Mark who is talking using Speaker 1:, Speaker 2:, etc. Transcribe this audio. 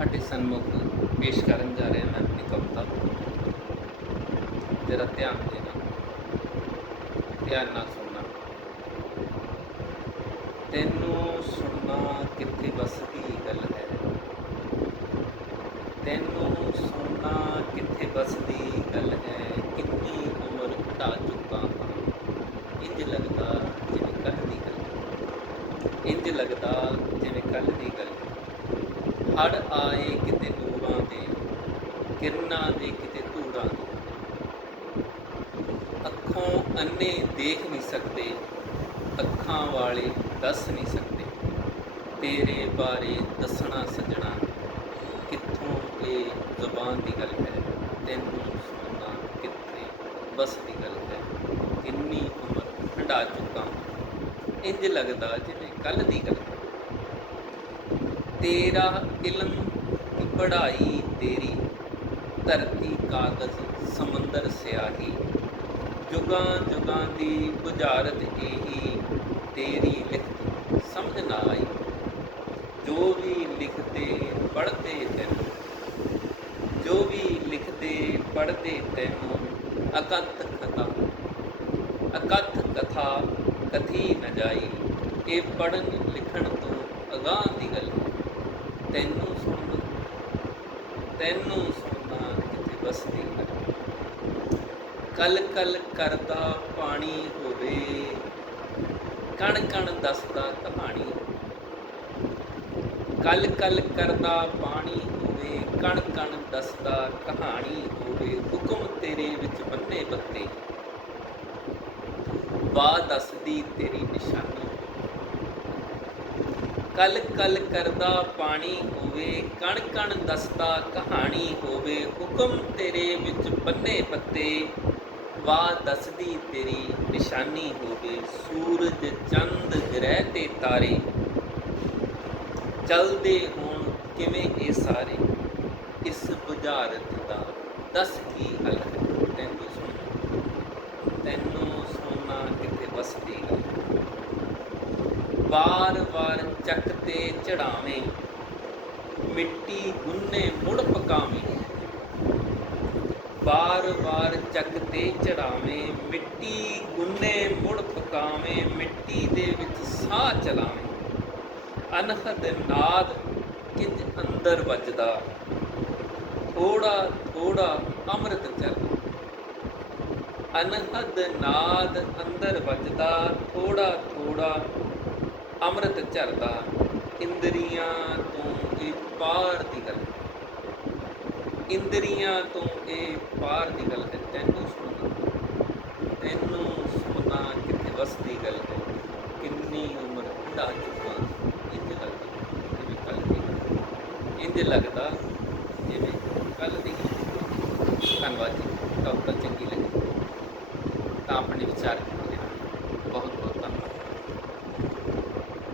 Speaker 1: ਤੁਹਾਡੇ ਸਨਮੁਖ ਪੇਸ਼ ਕਰਨ ਜਾ ਰਿਹਾ ਮੈਂ ਆਪਣੀ ਕਵਿਤਾ ਤੇਰਾ ਧਿਆਨ ਦੇਣਾ, ਧਿਆਨ ਨਾਲ ਸੁਣਨਾ। ਤੈਨੂੰ ਸੁਣਨਾ ਕਿੱਥੇ ਵਸਦੀ ਗੱਲ ਹੈ? ਤੈਨੂੰ ਸੁਣਨਾ ਕਿੱਥੇ ਵਸਦੀ ਗੱਲ ਹੈ? ਕਿੰਨੀ ਉਮਰ ਢਾ ਚੁੱਕਾ ਹਾਂ। ਇੰਜ ਲੱਗਦਾ ਜਿਵੇਂ ਕੱਲ੍ਹ ਦੀ ਗੱਲ ਹੈ। ਇੰਜ ਲੱਗਦਾ ਜਿਵੇਂ ਕੱਲ੍ਹ ਦੀ ਗੱਲ ਹੈ। ਹੜ ਆਏ ਕਿਤੇ ਦੂਰਾਂ ਦੇ, ਕਿਰਨਾਂ ਦੇ ਕਿਤੇ ਧੂੜਾਂ ਦੇ। ਅੱਖੋਂ ਅੰਨੇ ਦੇਖ ਨਹੀਂ ਸਕਦੇ, ਅੱਖਾਂ ਵਾਲੇ ਦੱਸ ਨਹੀਂ ਸਕਦੇ। ਤੇਰੇ ਬਾਰੇ ਦੱਸਣਾ ਸੱਜਣਾ, ਕਿੱਥੋਂ ਇਹ ਜ਼ੁਬਾਨ ਦੀ ਗੱਲ ਹੈ? ਤੈਨੂੰ ਸੁਣਨਾ ਕਿੱਥੇ? ਬਸ ਦੀ ਗੱਲ ਹੈ। ਕਿੰਨੀ ਉਮਰ ਹਟਾ ਚੁੱਕਾ। ਇੰਜ ਲੱਗਦਾ ਜਿਵੇਂ ਕੱਲ ਦੀ ਗੱਲ ਹੈ। ਤੇਰਾ ਇਲਮ ਦੀ ਪੜ੍ਹਾਈ ਤੇਰੀ ਧਰਤੀ ਕਾਗਜ਼ ਸਮੁੰਦਰ ਸਿਆਹੀ। ਜੁਗਾਂ ਜੁਗਾਂ ਦੀ ਬੁਝਾਰਤ ਇਹੀ ਤੇਰੀ ਲਿਖਤ, ਸਮਝ ਨਾ ਆਈ। ਜੋ ਵੀ ਲਿਖਦੇ ਪੜ੍ਹਦੇ ਤੈਨੂੰ, ਜੋ ਵੀ ਲਿਖਦੇ ਪੜ੍ਹਦੇ ਤੈਨੂੰ ਅਕੰਤ ਕਥਾ, ਅਕਥ ਕਥਾ ਕਥੀ ਨਾ ਜਾਈ। ਇਹ ਪੜਨ ਲਿਖਣ ਤੋਂ ਅਗਾਂਹ ਦੀ ਗੱਲ ਤੈਨੂੰ ਸੁਣ ਤੈਨੂੰ ਸੁਣਨਾ ਕਿਤੇ ਬਸਦੀ ਕਲ ਕਲ ਕਰਦਾ ਪਾਣੀ ਹੋਵੇ, ਕਣ ਕਣ ਦੱਸਦਾ ਕਹਾਣੀ। ਕਲ ਕਲ ਕਰਦਾ ਪਾਣੀ ਹੋਵੇ, ਕਣ ਕਣ ਦੱਸਦਾ ਕਹਾਣੀ ਹੋਵੇ, ਹੁਕਮ ਤੇਰੇ ਵਿੱਚ ਬੰਨੇ ਬੱਤੇ ਵਾ ਦੱਸਦੀ ਤੇਰੀ ਨਿਸ਼ਾਨੀ। ਕਲ ਕਲ ਕਰਦਾ ਪਾਣੀ ਹੋਵੇ, ਕਣ ਕਣ ਦੱਸਦਾ ਕਹਾਣੀ ਹੋਵੇ, ਹੁਕਮ ਤੇਰੇ ਵਿੱਚ ਬੰਨੇ ਪੱਤੇ ਵਾ ਦੱਸਦੀ ਤੇਰੀ ਨਿਸ਼ਾਨੀ ਹੋਵੇ, ਸੂਰਜ ਚੰਦ ਗ੍ਰਹਿ ਤੇ ਤਾਰੇ। ਚਲਦੇ ਹੋਣ ਕਿਵੇਂ ਇਹ ਸਾਰੇ? ਇਸ ਬੁਝਾਰਤ ਦਾ ਦੱਸ ਕੀ ਹੱਲ ਹੈ? ਤੈਨੂੰ ਸੋਨਾ ਤੈਨੂੰ ਸੋਨਾ ਕਿਤੇ ਵਸਦੀ ਗੱਲ ਵਾਰ ਵਾਰ ਚੱਕ ਤੇ ਚੜਾਵੇਂ। ਮਿੱਟੀ ਗੁੰਨੇ ਮੁੜ ਪਕਾਵੇਂ। ਵਾਰ ਵਾਰ ਚੱਕ ਤੇ ਚੜਾਵੇਂ, ਮਿੱਟੀ ਗੁੰਨੇ ਮੁੜ ਪਕਾਵੇਂ, ਮਿੱਟੀ ਦੇ ਵਿੱਚ ਸਾਹ ਚਲਾਵੇਂ। ਅਨਹਦ ਨਾਦ ਕਿੰਜ ਅੰਦਰ ਵੱਜਦਾ। ਥੋੜਾ ਥੋੜਾ ਅੰਮ੍ਰਿਤ ਚੱਲਦਾ ਅਨਹਦ ਨਾਦ ਅੰਦਰ ਵੱਜਦਾ, ਥੋੜਾ ਥੋੜਾ ਅੰਮ੍ਰਿਤ ਝਰਦਾ ਇੰਦਰੀਆਂ ਤੋਂ ਇਹ ਪਾਰ ਦੀ ਗੱਲ। ਇੰਦਰੀਆਂ ਤੋਂ ਇਹ ਪਾਰ ਦੀ ਗੱਲ ਹੈ, ਤੈਨੂੰ ਸੁਣਨਾ। ਤੈਨੂੰ ਸੁਣਨਾ ਕਿੱਥੇ ਵਸਦੀ ਗੱਲ ਹੈ, ਕਿੰਨੀ ਉਮਰ ਢਾ ਚੁੱਕਾ ਇੰਜ ਲੱਗਦਾ, ਜਿਵੇਂ ਕੱਲ ਦੀ ਇੰਜ ਲੱਗਦਾ ਜਿਵੇਂ ਕੱਲ ਦੀ ਗੱਲ। ਧੰਨਵਾਦ ਜੀ ਤਾਂ ਚੰਗੀ ਲੱਗੀ। ਤਾਂ ਆਪਣੇ ਵਿਚਾਰ